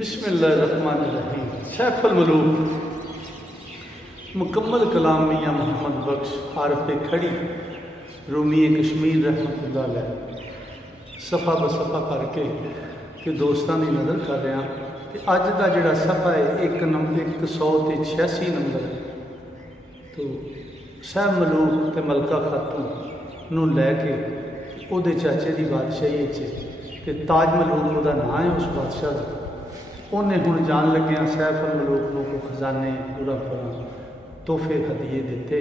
बिस्मिल्लाहिर्रहमानिर्रहीम। सैफुल मलूक मुकम्मल कलाम मियाँ मोहम्मद बख्श आरफ़ खड़ी रूमी कश्मीर रहमतुल्लाह अलैह सफ़ा बसफ़ा करके कि दोस्तों की नज़र कर रहा कि अज का जोड़ा सफ़ा है 186 नंबर तो सैफ मलूक तो मलका खातून लैके उहदे चाचे की बादशाही कि ताज मलूक उसका नाम है उस बादशाह का उन्हें हुण जान लग्या सैफुल मलूक को खजाने पूरा पूरा तोहफे हदीए दिते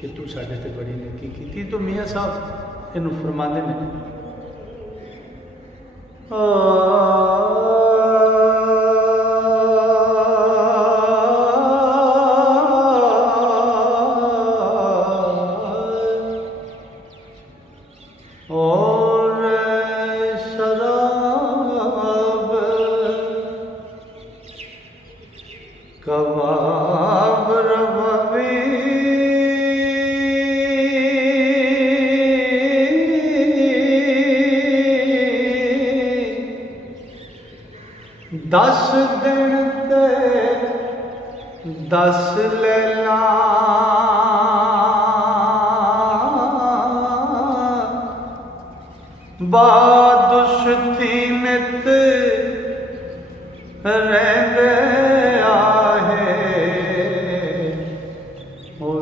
कि तू साडे ते बड़ी नेकी की। तो मियाँ साहब इनू फरमाते हैं कबाब रबी दस दिन ते 10 लैला बादुश्ती नित रहंदे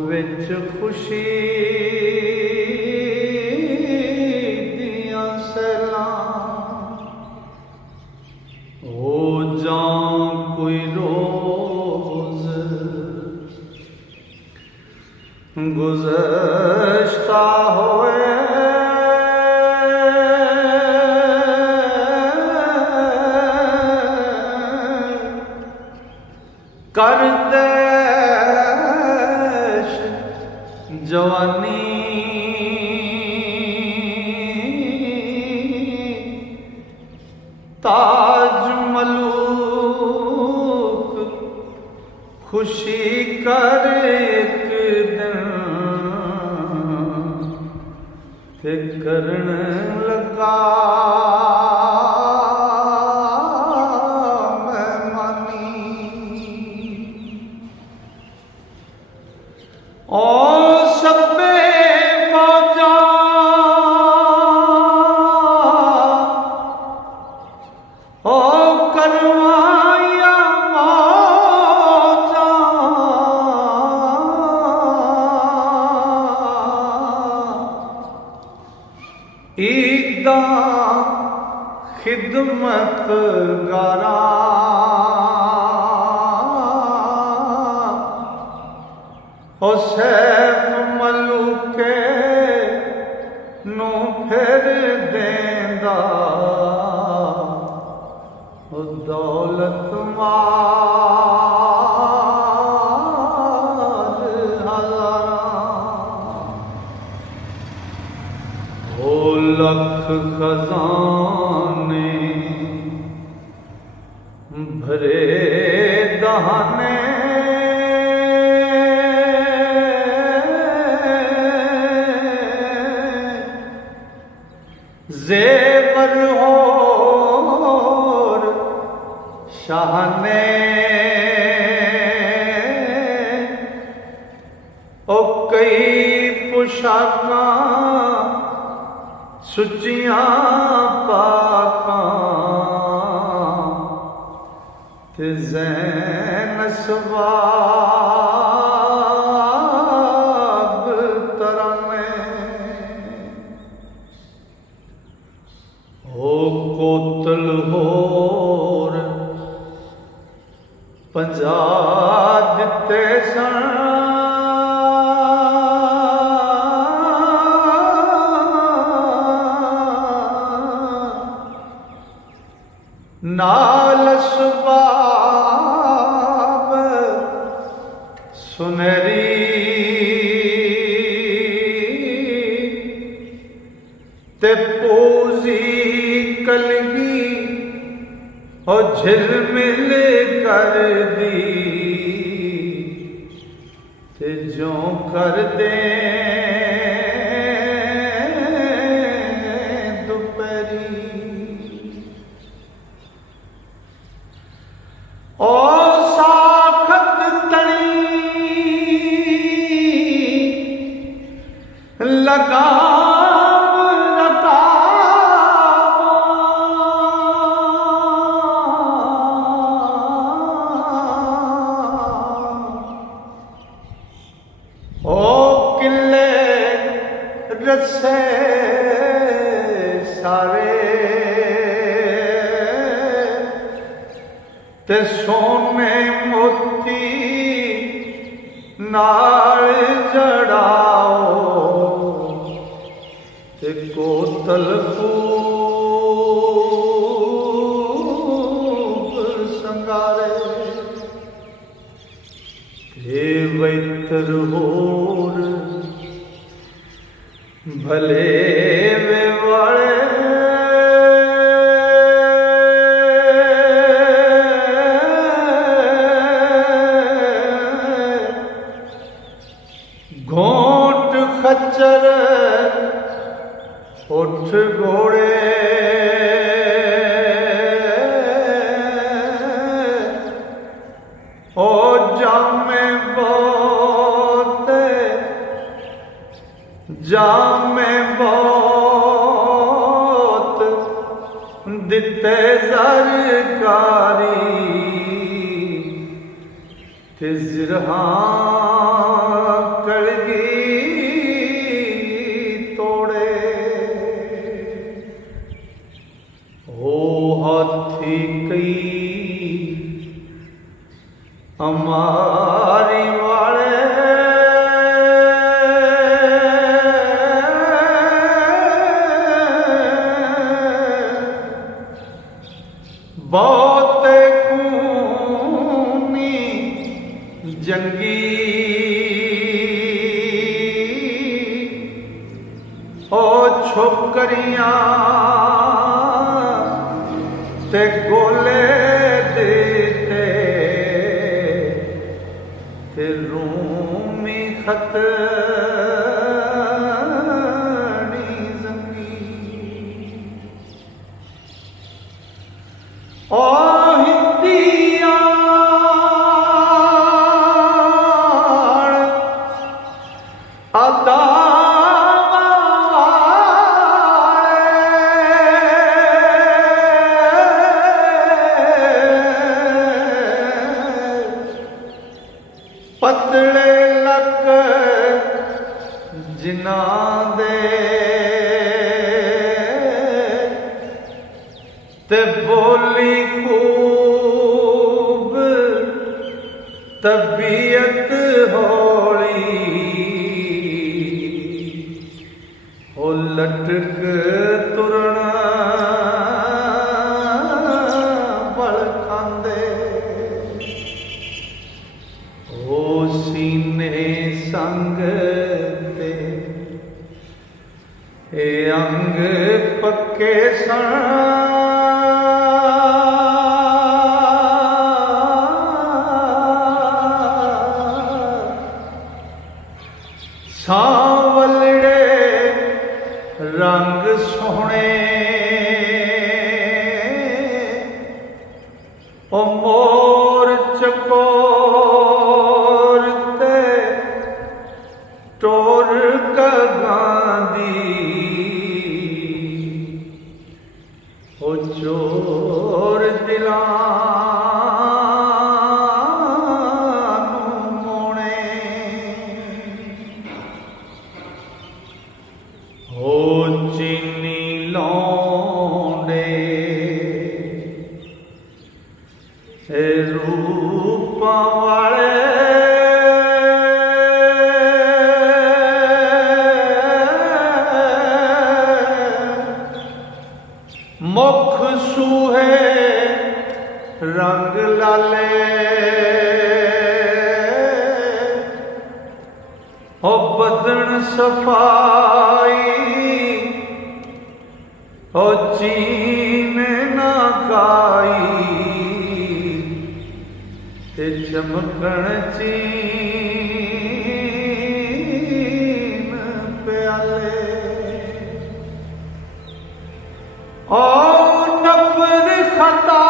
विच खुशी दियां सैलां हो जां कोई रोज गुज़श्ता होए कर दे जवानी ताज मलूक खुशी कर एक दिन ते करन लगा ईदा खिदमत गारा ओ सैफ मलूके नू फिर देंदा ओ दौलत माल हज़ारां ओ लख खजाने भरे दहाने ज़ेवर होर शाहने ओ कई पोशाकां सुचियां पाकां ते ज़ैन सवाब तराने हो कोतल होर 50 दिते सन नाल सुबाब सुनहरी ते पूजी कलगी और झिलमिल कर दी ते जो कर दे दोपहरी ओ साखत तणी लगाम रकाब, ओ किले रसे सारे ते सोने मोती नाल जड़ाओ, ते कोतल खूब संगारे, ते वैतर होर भले वे वाले घोट खच्चर उठ घोड़े, ओ जामे बहुत जामे बहुत दिते सरकारी, ते जिरहा कलगी तोड़े, ओ हाथी कई हमारी वाले, बहुत खूनी जंगी, ओ छोकरियां ते गोले देते, ते रूमी खतनी जंगी, ओ हिंदियां अदा पतले लक जिना दे, ते बोली खूब तबीयत हौली, ओ लटक तुरना बल खांदे, ओ सीने संग ते ए अंग पक्के सन, सांवलड़े रंग सोहने, ओ मोर चकोर ते टोर कगांदी, ओ चोर दिलां चीनी लौंडे रूप वाले, मुख सूहे रंग लाले, ओ बदन सफाई ओ चीन ना गाई, ते चमकण चीन प्याले, ओ नफर खता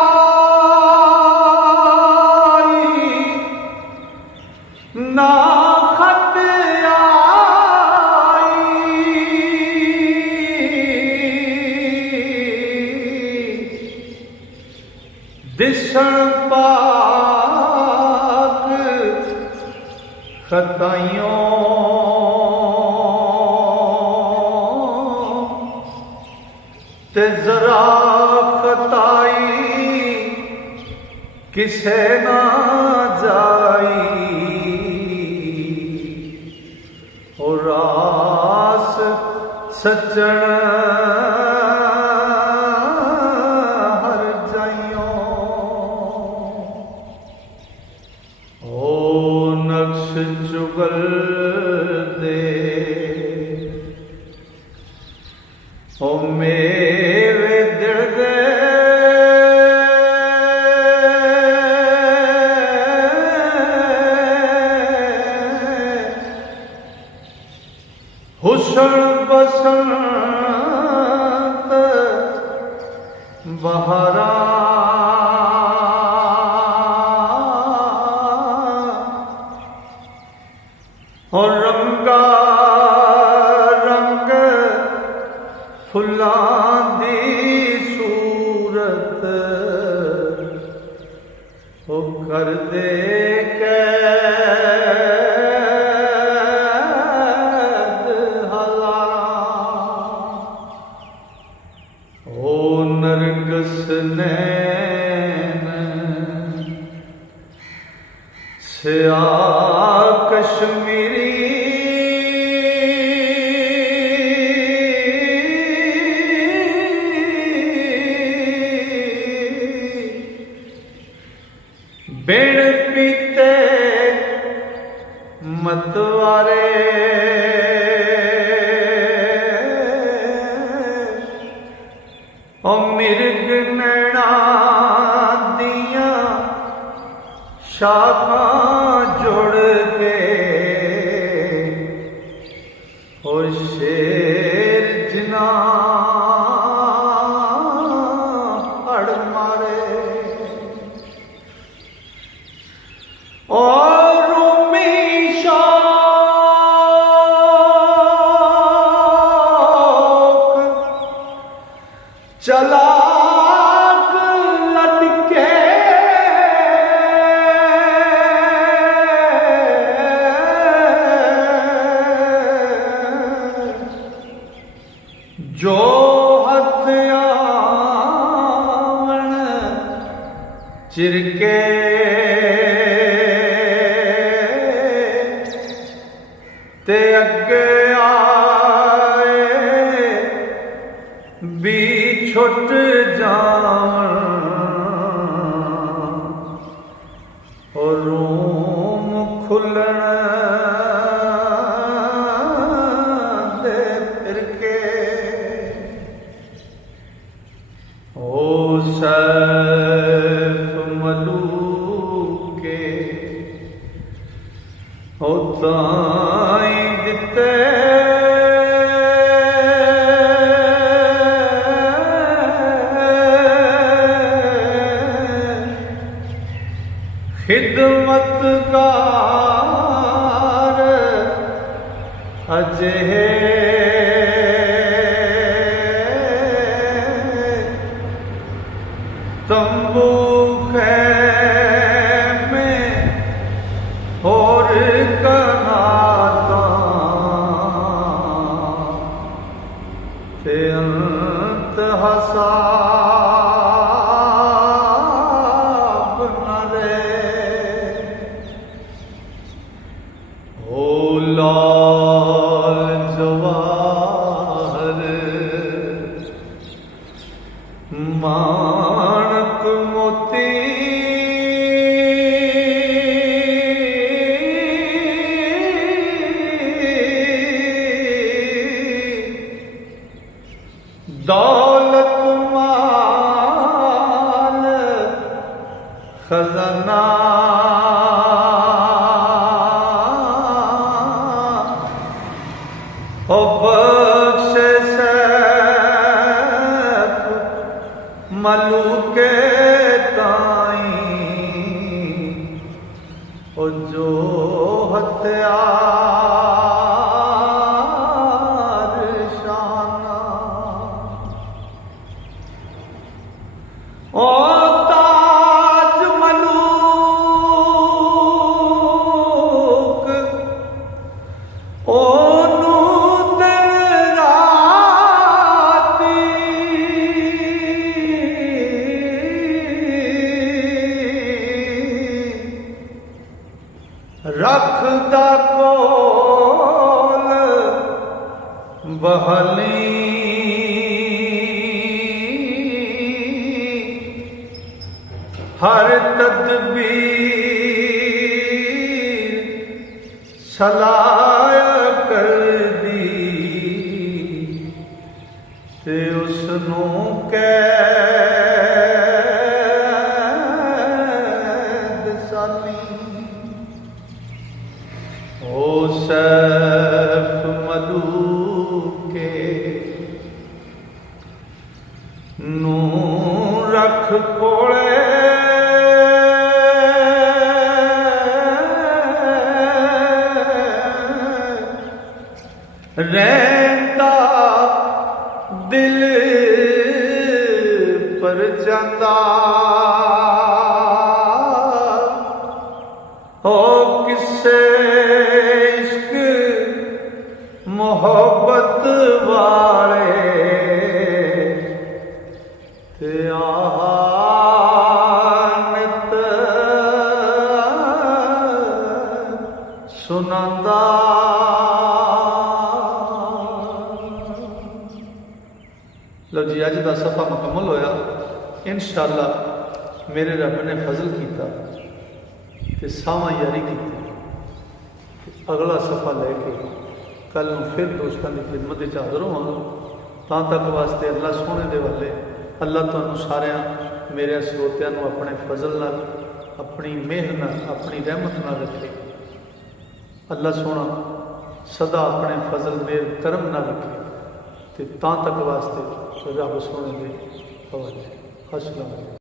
दिसण पाक खताइयों ते जरा खताई किसे ना जाई और रास सज्जन हर जाइयों ओ नक्श चुगल दे ओ मेरे दिल दे हुस्न बसंत बहारा और रंगा रंग फुल्लां दी सूरत ओ कर दे नरगस नैन स्या कश्मीरी बिन पीते मतवारे ओ मिर्ग नैना दिया शाखां जोड़ के और शेर जिना अड़ मारे और रूमी शौक चलाक लटके जो हथियावन चिरके ते अगे आए भी छुट जावन और रूम खुलन दे फिर के ओ सैफ मलूके ओ ताई दिते खिदमतगार अजे तंबू खैमे और कनाता ते अंत हसाब न रे ओ लाल जवाहर मानक मोती दौलत माल खजाना ओ बख्शे सैफ मलूके ताई ओ जो हथियार शाना ओ रखदा कोल बहली हर तदबीर सलाह कर दी ते उसनू कैद साली ओ सैफ मलूके नू रख कोले रहता दिल पर जाता हो किसे इश्क मोहब्बत वाले ते आनत सुनांदा। लो जी अज का सफ़ा मुकम्मल होया। इंशाअल्लाह मेरे रब ने फजल किया कि सावा यारी की अगला सफ़ा लैके कल फिर दोस्तों की खिदमत हाजिर होवांगा। तां तक वास्ते अल्लाह सोने दे वाले अल्लाह तुहानू सारिया मेरे स्रोतियां नू अपने फजल नाल अपनी मेहर नाल अपनी रहमत नाल रखे। अल्लाह सोना सदा अपने फजल मेहर करम नाल रखे ते तां तक वास्ते रब सोने के हवाले। अस्सलाम वालेकुम।